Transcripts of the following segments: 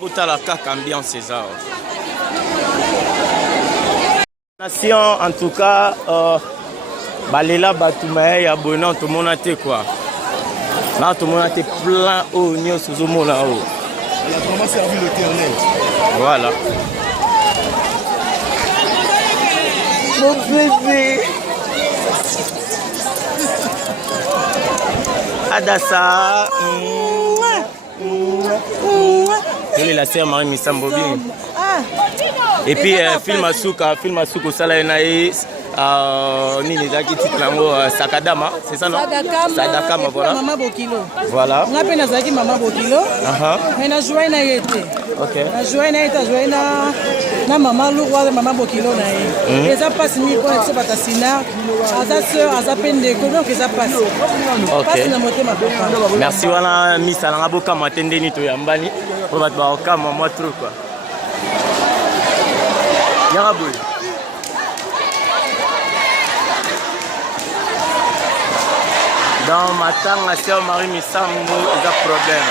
Botala kaka ambiance eza. Nation en tout cas balela batumaya ya bonan tout monde te quoi. Là tout le monde était plein au nio sous mona o. Elle a vraiment servi l'Éternel. Voilà. Mon bébé. Adassa. Elle est la sœur Marie Missambobi. Et puis film Asuka sala nae nini zaki titre nango Sakadama, c'est ça non? Sadakama voilà. Maman Bokilo. Voilà. On appelle Nazaki Maman Bokilo. Mais na joie na yete. OK. Na joie na yete, joie na maman Lourwa Maman Bokilo na ye. Et ça passe ni pour ce batasina. Asa sœur, asa pende ko donc ça passe. Passe na moté ma papa. Merci wana misa na boka matende ni to yambani. Pour battre ba okama moi trop quoi. Yaraboy. Dans ma tante, la sœur Marie Missambo, il y a problème.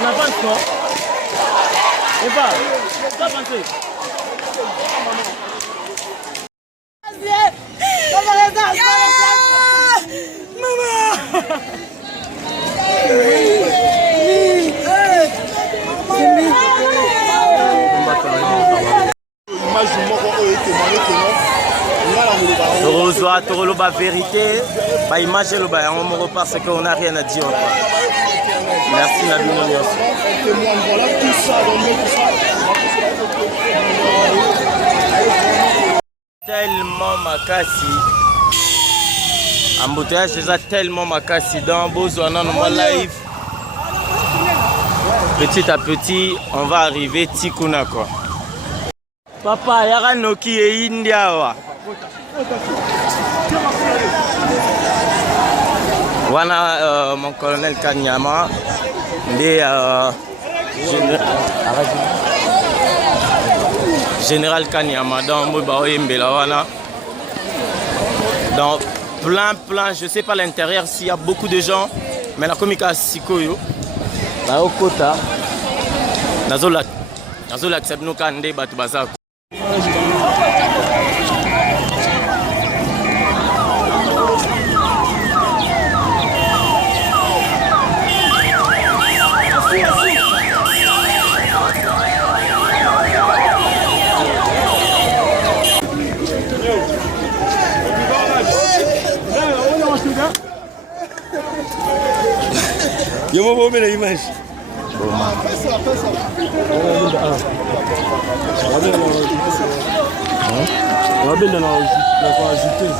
On avance quoi? Et pas, stop un peu. Rosoa, Toroloba vérité, bah image le bah on parce qu'on n'a rien à dire encore. Merci Nabi Monios. Voilà tout ça Tellement makasi. Embouteillage déjà tellement makasi dans Bozoana normal live. Petit à petit, on va arriver Tikuna quoi. Papa, yara Noki et India wa. Voilà mon colonel Kanyama, général Kanyama dans Mobaoye Mbelawana. Donc plein, je sais pas à l'intérieur s'il y a beaucoup de gens, mais la comica Sikoyo, là au Kota, Nazola accepte nous Kande Batubazako. Il y a un moment l'image. On va bien ajouter.